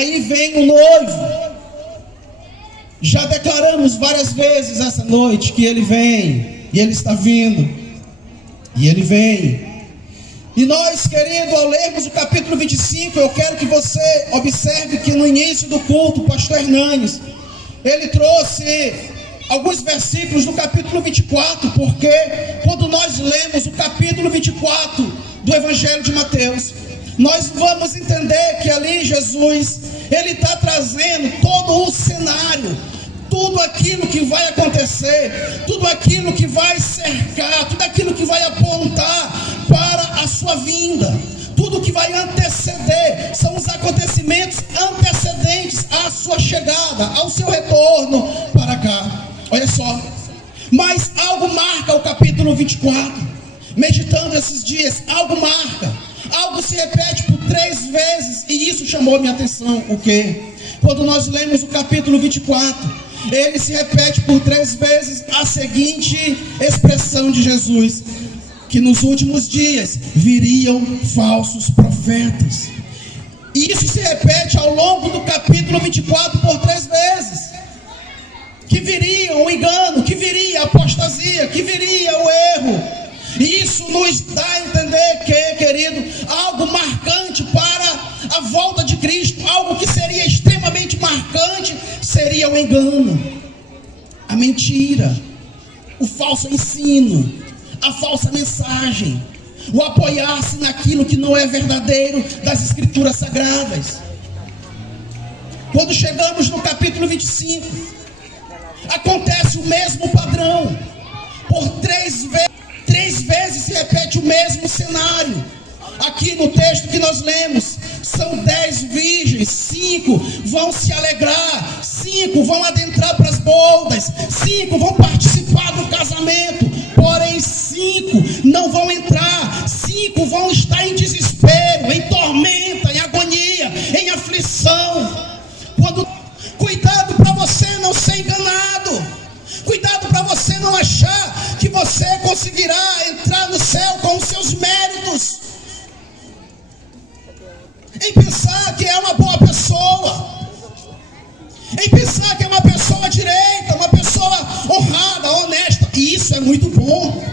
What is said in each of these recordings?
Aí vem o noivo. Já declaramos várias vezes essa noite que ele vem, e ele está vindo, e ele vem. E nós, querido, ao lermos o capítulo 25, eu quero que você observe que no início do culto, o pastor Hernanes, ele trouxe alguns versículos do capítulo 24, porque quando nós lemos o capítulo 24 do Evangelho de Mateus, nós vamos entender que ali Jesus, ele está trazendo todo o cenário, tudo aquilo que vai acontecer, tudo aquilo que vai cercar, tudo aquilo que vai apontar para a sua vinda, tudo que vai anteceder, são os acontecimentos antecedentes à sua chegada, ao seu retorno para cá. Olha só, mas algo marca o capítulo 24, meditando esses dias, algo marca, algo se repete por 3 vezes, e isso chamou minha atenção. O quê? Quando nós lemos o capítulo 24, ele se repete por 3 vezes a seguinte expressão de Jesus: que nos últimos dias viriam falsos profetas. E isso se repete ao longo do capítulo 24 por 3 vezes. Que viria o engano, que viria a apostasia, que viria o erro. E isso nos dá a entender que, querido, algo marcante para a volta de Cristo, algo que seria extremamente marcante, seria o engano, a mentira, o falso ensino, a falsa mensagem, o apoiar-se naquilo que não é verdadeiro das Escrituras Sagradas. Quando chegamos no capítulo 25, acontece o mesmo padrão. Por 3 vezes se repete o mesmo cenário. Aqui no texto que nós lemos, são 10 virgens, 5 vão se alegrar, 5 vão adentrar para as bodas, 5 vão participar do casamento, porém 5 não vão entrar, 5 vão estar em desespero, em tormenta, em agonia, em aflição. Cuidado para você não ser enganado, cuidado para você não achar que você conseguirá entrar no céu com os seus méritos, em pensar que é uma boa pessoa, em pensar que é uma pessoa direita, uma pessoa honrada, honesta. E isso é muito bom,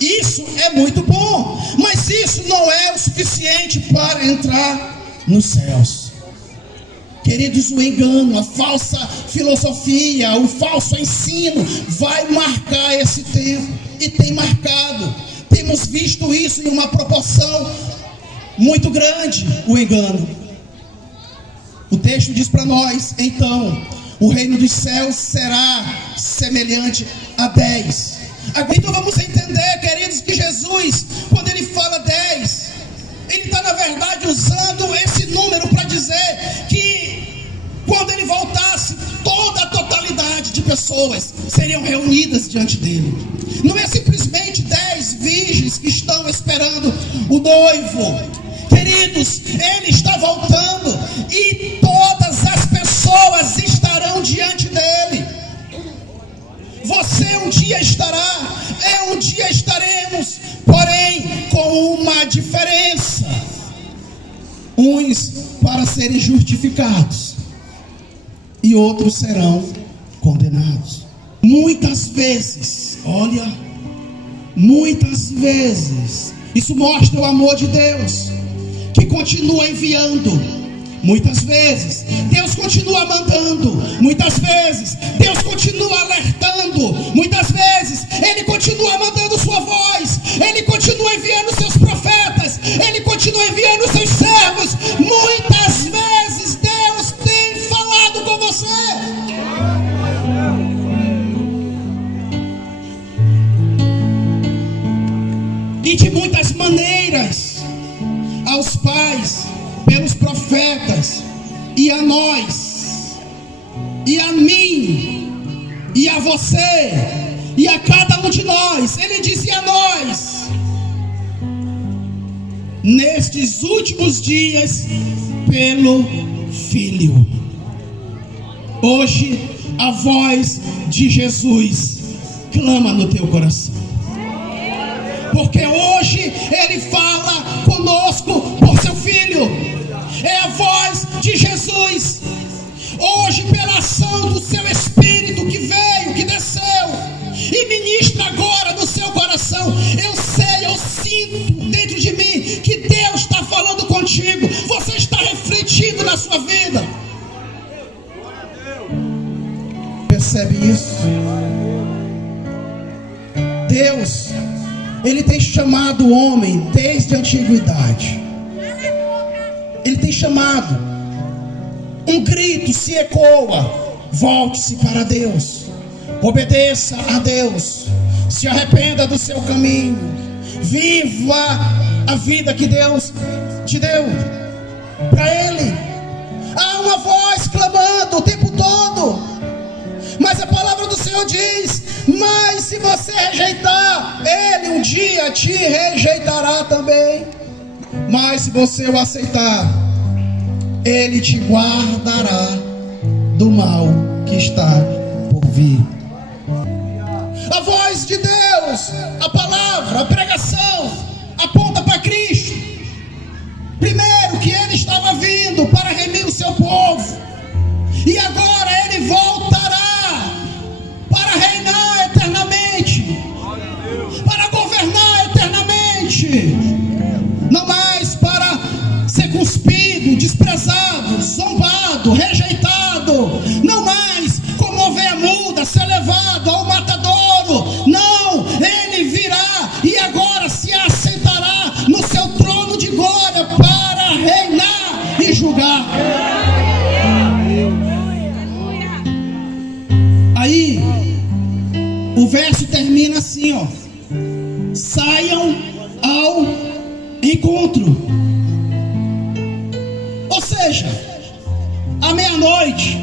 isso é muito bom, mas isso não é o suficiente para entrar nos céus. Queridos, o engano, a falsa filosofia, o falso ensino vai marcar esse tempo, e tem marcado. Temos visto isso em uma proporção muito grande, o engano. O texto diz para nós: então, o reino dos céus será semelhante a 10. Então vamos entender, queridos, que Jesus, quando ele fala 10, ele está na verdade usando esse número para dizer que quando ele voltasse, toda a totalidade de pessoas seriam reunidas diante dele. Não é simplesmente 10 virgens que estão esperando o noivo. Queridos, ele está voltando e todas as pessoas estarão diante dele. Você um dia estará, um dia estaremos, porém com uma diferença: uns para serem justificados e outros serão condenados. Muitas vezes, olha, muitas vezes, isso mostra o amor de Deus, que continua enviando. Muitas vezes Deus continua mandando, muitas vezes Deus continua alertando, muitas vezes Ele continua mandando sua voz, Ele continua enviando seus profetas, Ele continua enviando seus servos. Muitas vezes Deus tem falado com você. E de muitas maneiras, aos pais, pelos profetas, e a nós, e a mim, e a você, e a cada um de nós. Ele disse a nós: nestes últimos dias, pelo Filho. Hoje a voz de Jesus clama no teu coração, porque hoje Ele fala conosco por seu Filho. é a voz de Jesus. Hoje, pela ação do seu Espírito que veio, que desceu e ministra agora no seu coração, eu sinto dentro de mim que Deus está falando contigo. Você está refletindo na sua vida. Percebe isso? Deus, Ele tem chamado o homem desde a antiguidade. Ele tem chamado. Um grito se ecoa: volte-se para Deus, obedeça a Deus, se arrependa do seu caminho, viva a vida que Deus te deu para Ele. Há uma voz clamando o tempo todo, mas a palavra do Senhor diz: mas se você rejeitar, Ele um dia te rejeitará também. Mas se você o aceitar, Ele te guardará do mal que está por vir. A voz de Deus, a palavra, a pregação, aponta para Cristo. Primeiro, que Ele estava vindo para remir o seu povo, e agora Ele voltará para reinar eternamente, para governar eternamente. Não mais para ser cuspido, desprezado, zombado, rejeitado. Não mais como ovelha muda, ser levado ao matadouro. Não, Ele virá e agora se assentará no seu trono de glória para reinar e julgar. Aí o verso termina assim, ó: saiam ao encontro. Ou seja, à meia-noite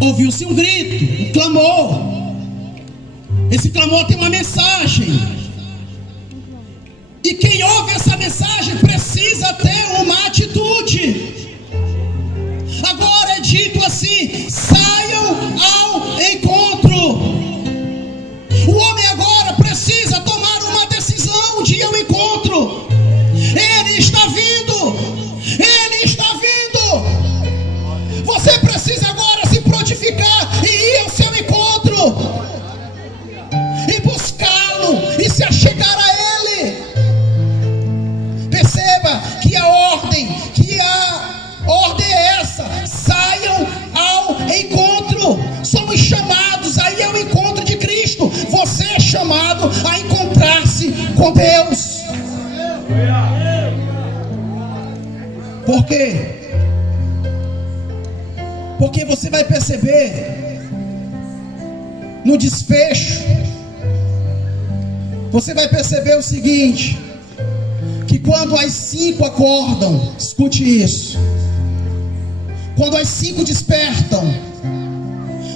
ouviu-se um grito, um clamor. Esse clamor tem uma mensagem, e quem ouve essa mensagem precisa ter uma atitude. Agora é dito assim: saiam ao encontro. O homem agora precisa tomar uma decisão de ir ao encontro. Ele está vindo, Ele está vindo. Você precisa agora se prontificar e ir ao seu encontro, e buscá-lo, e se achegar a Ele. Perceba que a ordem é essa: saiam ao encontro. Somos chamados a ir ao encontro de Cristo. Você é chamado a encontrar-se com Deus. Por quê? Porque você vai perceber no desfecho, você vai perceber o seguinte: que quando as 5 acordam, escute isso, quando as 5 despertam,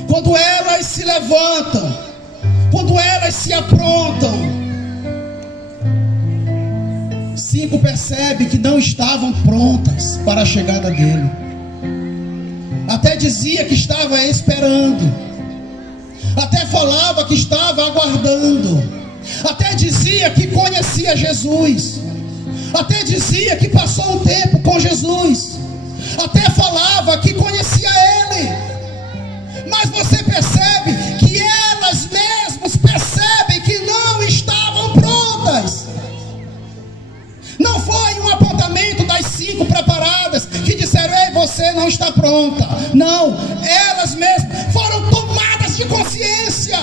quando elas se levantam, quando elas se aprontam, 5 percebe que não estavam prontas para a chegada dele. Até dizia que estava esperando, até falava que estava aguardando, até dizia que conhecia Jesus, até dizia que passou um tempo com Jesus, até falava que conhecia Ele. Mas você percebe que elas mesmas percebem que não estavam prontas. Não foi um apontamento das 5 preparadas que disseram: ei, você não está pronta. Não, elas mesmas foram tomadas de consciência.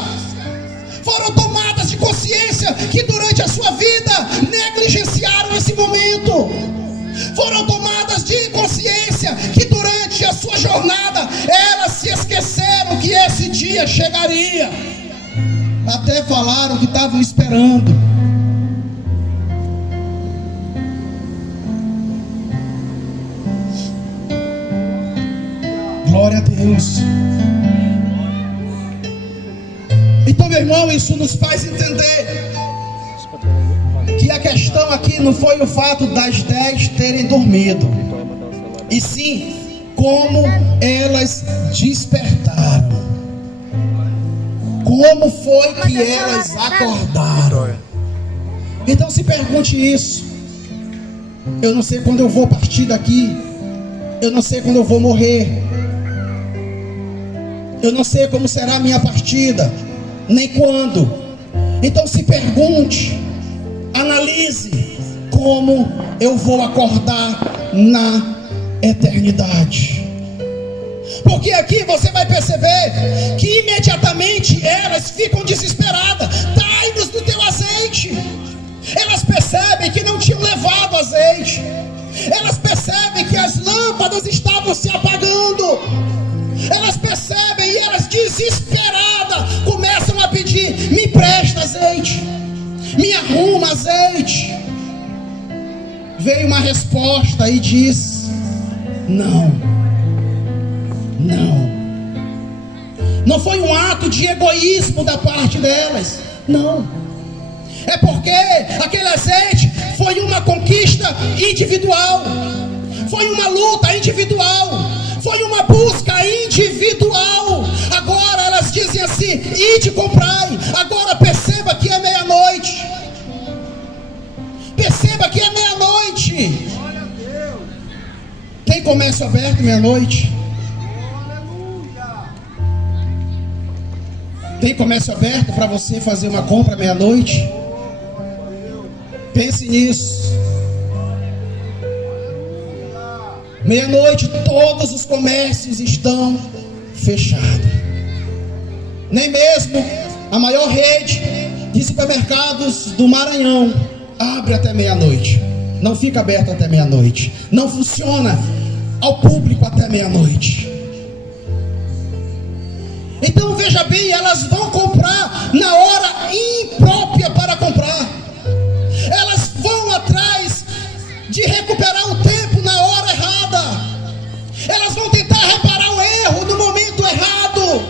Foram tomadas de consciência que durante a sua vida negligenciaram esse momento. Foram tomadas de consciência que durante a sua jornada elas se esqueceram que esse dia chegaria. Até falaram que estavam esperando. Glória a Deus. Então, meu irmão, isso nos faz entender que a questão aqui não foi o fato das 10 terem dormido, e sim como elas despertaram. Como foi que elas acordaram? Então se pergunte isso: Eu não sei quando eu vou partir daqui. Eu não sei quando eu vou morrer. Eu não sei como será a minha partida, nem quando. Então se pergunte, analise como eu vou acordar na eternidade. Porque aqui você vai perceber que imediatamente elas ficam desesperadas. Dai-nos do teu azeite. Elas percebem que não tinham levado azeite. Elas percebem que as lâmpadas estavam se apagando. Elas percebem e elas desesperadas começam a pedir: me empresta azeite, me arruma azeite. Veio uma resposta e diz: não. Não foi um ato de egoísmo da parte delas, não. É porque aquele azeite foi uma conquista individual, foi uma luta individual, foi uma busca individual. Agora elas dizem assim: ide comprai. Agora perceba que é meia-noite. Perceba que é meia-noite. Tem comércio aberto meia-noite? Tem comércio aberto para você fazer uma compra meia-noite? Pense nisso. Meia-noite todos os comércios estão fechados. Nem mesmo a maior rede de supermercados do Maranhão abre até meia-noite. Não fica aberto até meia-noite. Não funciona ao público até meia-noite. Então veja bem, elas vão comprar na hora imprópria para comprar. Elas vão atrás de recuperar o tempo na hora errada. Elas vão tentar reparar o erro no momento errado.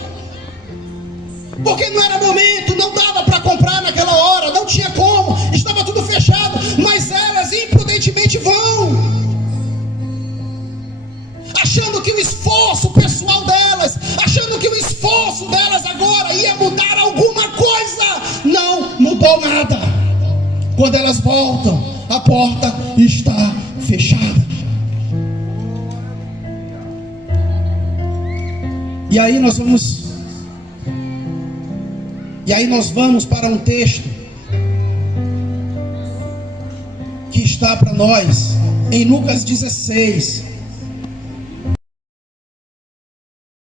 Porque não era momento, não dava para comprar naquela hora, não tinha como, estava tudo fechado. Mas elas imprudentemente vão, achando que o esforço pessoal delas, achando que o esforço delas agora ia mudar alguma coisa. Não mudou nada. Quando elas voltam, a porta está fechada. E aí nós vamos para um texto que está para nós em Lucas 16.